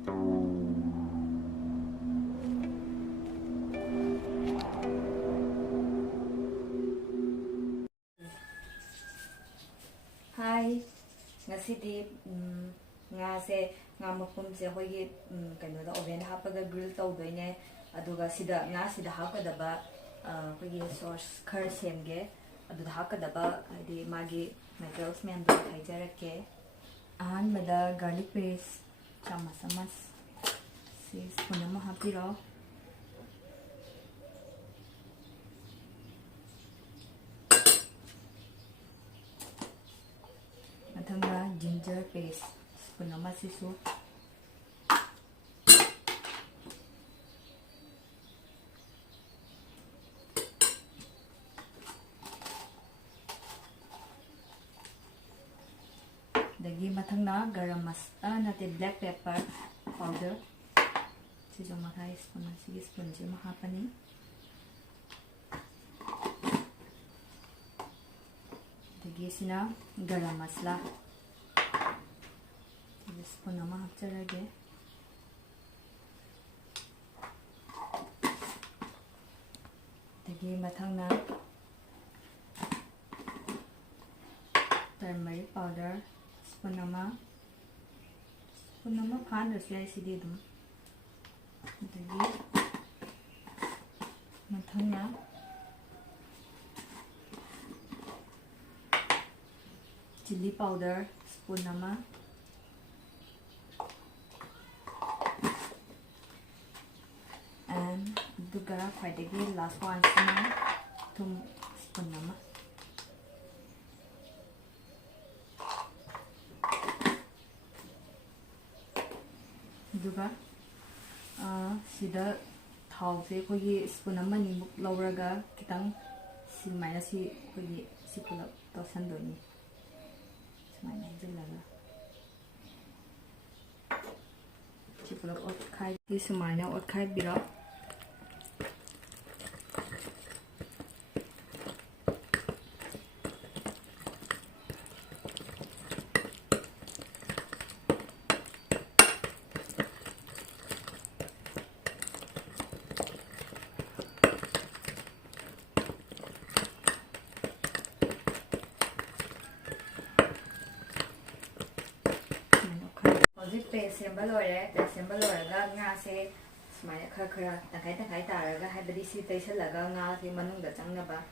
Hi, ngasi nga se nga mapum se hoigi kaino da oven hapaga grill tawdoine aduga sida nga sida hakadaba hoigi sauce khar semge aduda hakadaba hadi magi materials me andu khaijarake ahanbada garlic paste chamas amas si spoon ama hapiro ginger paste spoon ama sisu dagi mathangna garam masala nate black pepper powder sisu makai spoon ji mahapani dagi sina garam masala spoon ama hapcharage dagi mathangna turmeric powder spoon ama phandrasu yai sidi dum dagi mathangna chili powder spoon ama duga khwaidagi last one sina thum spoon nama duga sida thau se khogi spoon amani muk lauraga kitang simaina si khogi sipula tawsandoni simaina jilaga sipula ot khai simaina ot khai bira paste sembal ore paste sembal oraga nga se sumai khara takai taraga haibadi si taisalaga nga se manungda changnaba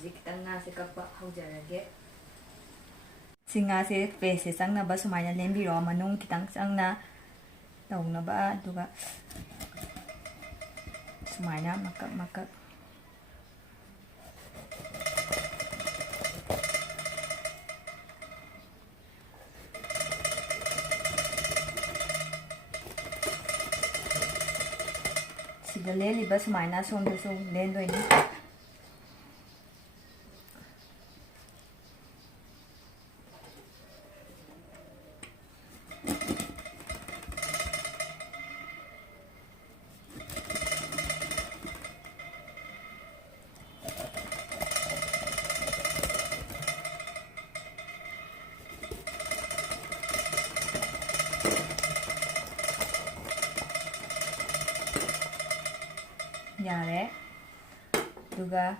ji kitang nga se kakpa haujarage singa se paste changnaba sumaina lembiro manung kitang changna tawnaba duga sumaina makak leli bas maina som de som len doi ni yare duga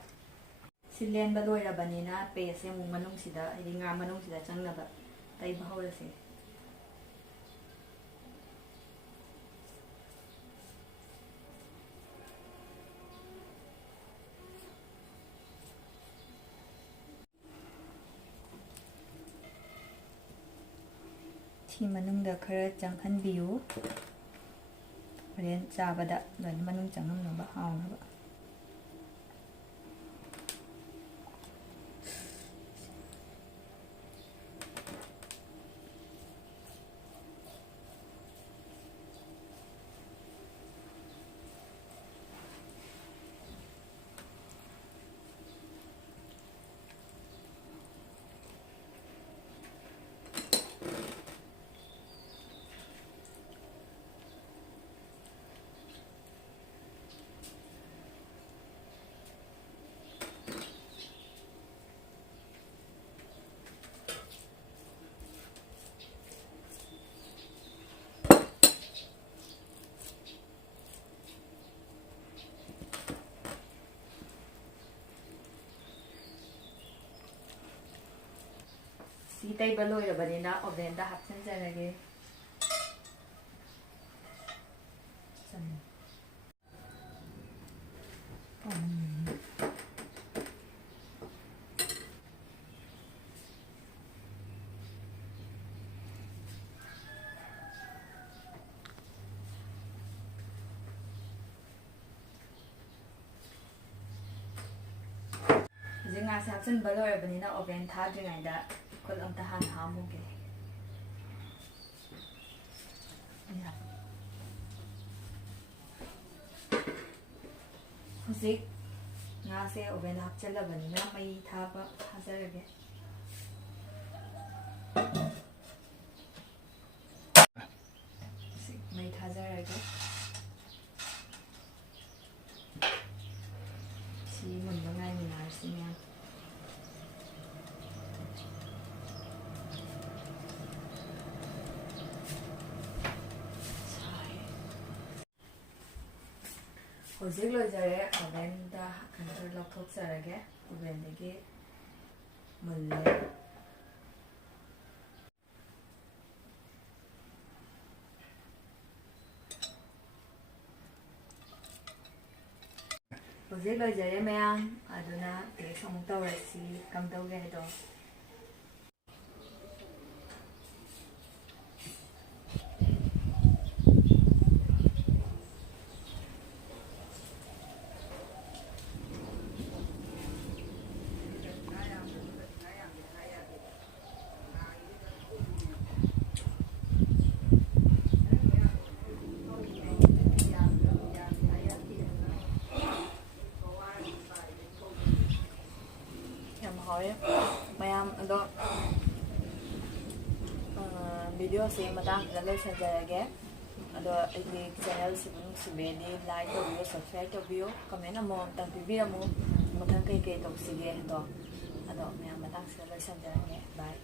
silen ba loira banina paste mu manung sida nga manung sida changnaba tai bahawrase thi manungda khara changhanbiyu Horen chabada loina manung changnamnaba hawnaba ꯃꯍꯤ ꯇꯩꯕ ꯂꯣꯏꯔꯕꯅꯤꯅ ꯑꯣꯚꯦꯟꯗ ꯍꯥꯞꯆꯤꯟꯖꯔꯒꯦ. ꯍꯧꯖꯤꯛ ꯉꯥꯁꯦ ꯍꯥꯞꯆꯤꯟꯕ ꯂꯣꯏꯔꯕꯅꯤꯅ oven ꯊꯥꯗ꯭ꯔꯤꯉꯩꯗ ꯈꯨꯠ ꯑꯝꯇ ꯍꯥꯟꯅ ꯍꯥꯝꯃꯨꯒꯦ. ꯍꯧꯖꯤꯛ ꯉꯥꯁꯦ ꯑꯣꯚꯦꯟ ꯍꯥꯞꯆꯤꯜꯂꯕꯅꯤ나 ꯃꯩ ꯊꯥꯖꯔꯒꯦ. ꯃꯩ ꯊꯥꯖꯔꯒꯦ. ꯁꯤ ꯃꯨꯟꯕ ꯉꯥꯏꯃꯤꯟꯅꯔꯁꯤ ꯃꯌꯥꯝ. ꯍꯧꯖꯤꯛ ꯂꯣꯏꯖꯔꯦ. ꯑꯣꯚꯦꯟꯗ ꯀꯩꯅꯣ ꯂꯧꯊꯣꯛꯆꯔꯒꯦ. ꯑꯣꯚꯦꯟꯗꯒꯤ ꯃꯨꯜꯂꯦ. ꯍꯧꯖꯤꯛ ꯂꯣꯏꯖꯔꯦ ꯃꯌꯥꯝ. ꯑꯗꯨꯅ ꯇꯦꯁ ꯑꯃꯨꯛ ꯇꯧꯔꯁꯤ ꯀꯝꯗꯧꯒꯦ ꯍꯥꯏꯗꯣ. ꯃꯌꯥꯝ ꯑꯗꯣ ꯚꯤꯗꯤꯑꯣꯁꯤ ꯃꯇꯥꯡꯁꯤꯗ ꯂꯣꯏꯁꯤꯟꯖꯔꯒꯦ. ꯑꯗꯣ ꯑꯩꯒꯤ ꯆꯦꯅꯦꯜꯁꯤꯕꯨ ꯅꯨꯡꯁꯤꯕꯤꯔꯗꯤ ꯂꯥꯏꯛ ꯇꯧꯕꯤꯌꯨ, ꯁꯕꯁꯀ꯭ꯔꯥꯏꯕ ꯇꯧꯕꯤꯌꯨ, ꯀꯃꯦꯟ ꯑꯃꯃꯝꯇꯪ ꯄꯤꯕꯤꯔꯝꯃꯨ ꯃꯊꯪ ꯀꯩꯀꯩ ꯇꯧꯁꯤꯒꯦ ꯑꯗꯣ ꯃꯌꯥꯝ ꯃꯇꯥꯡꯁꯤꯗ ꯂꯣꯏꯁꯤꯟꯖꯔꯒꯦ. ꯕꯥꯏ.